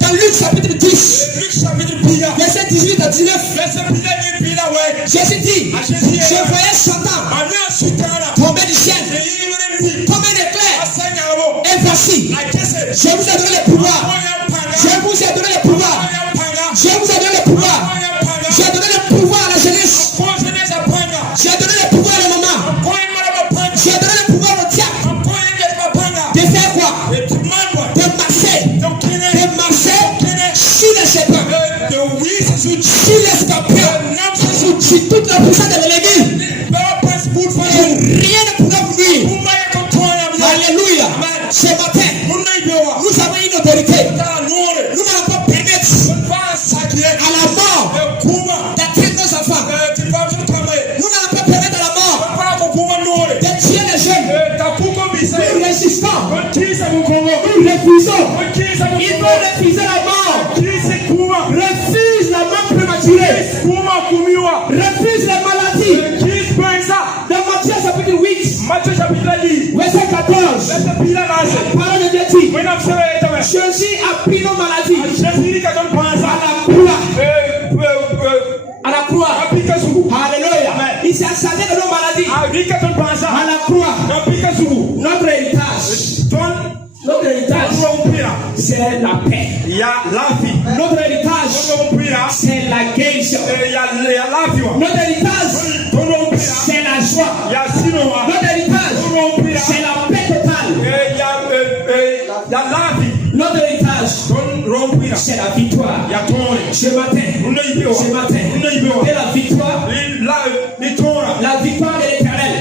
Dans Luc chapitre 10, verset 18 à 19, Jésus dit, je voyais Satan tomber du ciel comme un éclair. Et voici, je vous ai donné le pouvoir. Je vous ai donné le pouvoir. Je vous ai donné le pouvoir. J'ai donné le pouvoir à la jeunesse. J'ai donné le pouvoir à la maman. J'ai donné le pouvoir au diable. De faire quoi? De marcher sur les serpents, sur les scorpions, sur toute la puissance de l'ennemi. Rien ne pourra vous nuire. Alléluia. Ce matin, nous avons une autorité. Nous n'allons pas permettre à la mort d'atteindre nos enfants. Nous n'allons pas permettre à la mort de tuer les jeunes. Nous résistons. Nous refusons. Ils vont refuser la mort. Refuse la mort prématurée. Refuse la maladie. Dans Matthieu chapitre 8, verset 14, la parole de Dieu dit, Jésus a pris nos maladies à la croix. Alléluia. Il s'est acharné de nos maladies à la croix. Notre héritage, c'est la paix. Notre héritage, c'est la guérison. Notre héritage, c'est la joie. Notre héritage, c'est la paix totale. Notre héritage, c'est la victoire. Ce matin, et la victoire, la victoire de l'Éternel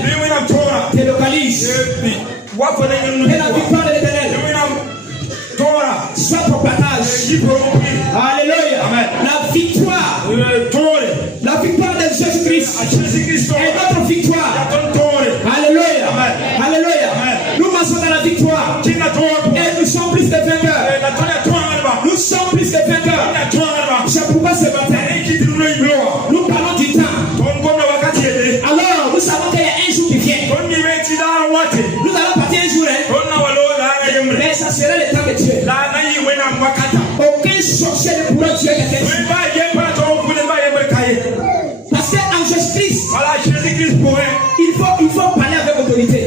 te localise. Et la victoire de l'Éternel soit ton partage. Alléluia. La victoire de Jésus-Christ est notre victoire. Alléluia. Alléluia. Nous marchons dans la victoire. Et nous sommes plus de vainqueurs. Nous sommes plus de vainqueurs. C'est pourquoi ce matin, nous parlons du temps. Alors, nous savons qu'il y a un jour qui vient. Nous allons partir un jour. Mais ça sera le temps de Dieu. Aucun sorcier ne pourra tuer quelqu'un. Parce qu'en Jésus-Christ, il faut parler avec autorité.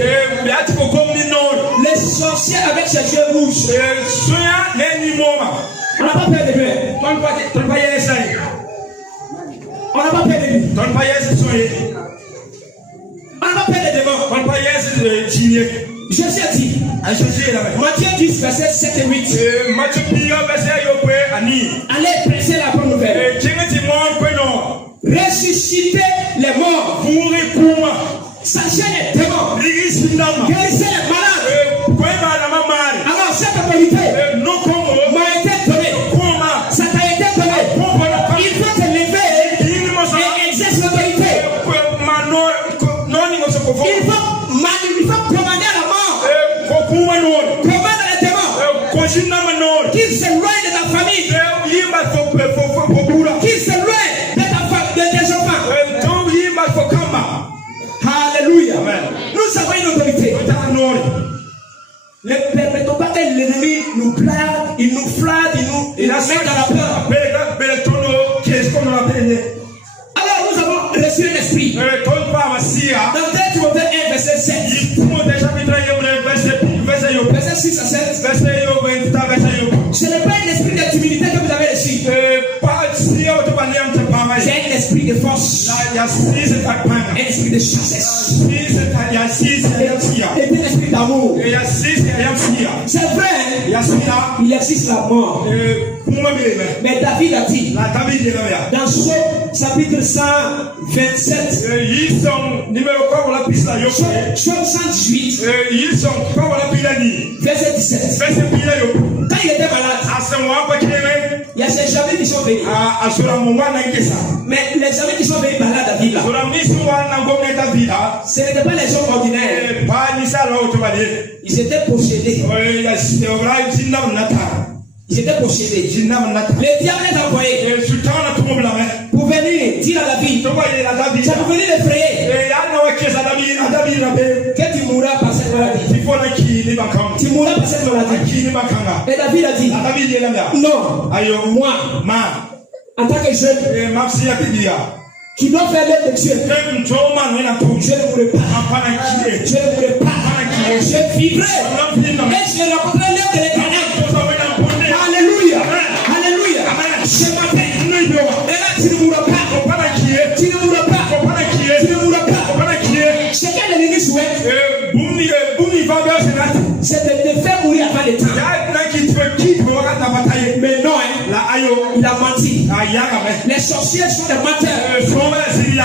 Les sorciers avec ses yeux rouges. On n'a pas peur de lui. On n'a pas peur de lui. On n'a pas peur des démons. Jésus a dit, Matthieu 10, verset 7 et 8. Allez prêcher la bonne nouvelle. Ressuscitez les morts. Sachez les démons. Guérissez les malades. Alors cette autorité m'a été donnée. Ça t'a été donné. Il faut te lever et exercer l'autorité. Il faut commander à la mort. Commande à les démons. Qu'ils s'éloignent de ta famille. Qu'ils s'éloignent de tes enfants. Alléluia. Nous avons une autorité. Ne permettons pas que l'ennemi nous plaque, il nous flatte, il nous met dans la peur. Alors nous avons reçu un esprit. Dans 2 Timothée 1, verset 7. Verset 6 à 7. Ce n'est pas un esprit de timidité que vous avez reçu. C'est un esprit de force. Un esprit de chassesse. Et un esprit d'amour. C'est vrai, il existe la mort. Mais David a dit dans Psaume chapitre 127, Psaume 118, verset 17. Quand il était malade, il y a ces jamais qui sont venus. Mais les amis qui sont venus par là, David, ce n'étaient pas les hommes ordinaires. Ils étaient possédés. J'étais possédé. Le diable est envoyé pour venir dire à David. Ça pour venir l'effrayer. Que tu mourras par cette maladie. Tu mourras par cette maladie. Et David a dit, non, moi, en tant que jeune, qui doit faire l'œuvre de Dieu, je ne mourrai pas. Je ne mourrai pas. Je vivrai. Et je rencontrerai l'œuvre de l'Éternel. Alléluia. Alléluia. Ce matin, et là, tu ne mourras pas. Tu ne mourras pas. Tu ne mourras pas. Ce que l'ennemi souhaite, c'est de te faire mourir avant le temps. Mais non, il a menti. Les sorciers sont des menteurs.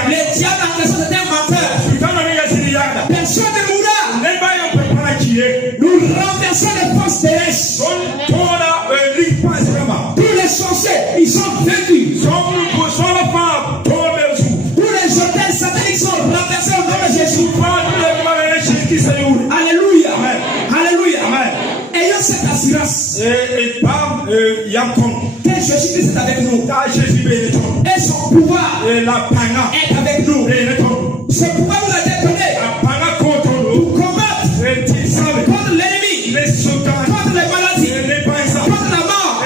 Les diables en question sont des menteurs. Personne ne mourra. Nous renversons les forces terrestres. Tous les sorciers, ils sont vaincus. Tous les hôtels sataniques sont renversés au nom de Jésus. Alléluia. Alléluia. Ayons cette assurance que Jésus-Christ est avec nous. Et son pouvoir est avec nous. Ce pouvoir nous a été donné pour combattre contre l'ennemi, contre les maladies, contre la mort,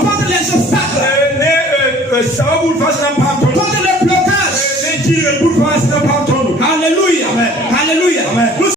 contre les obstacles.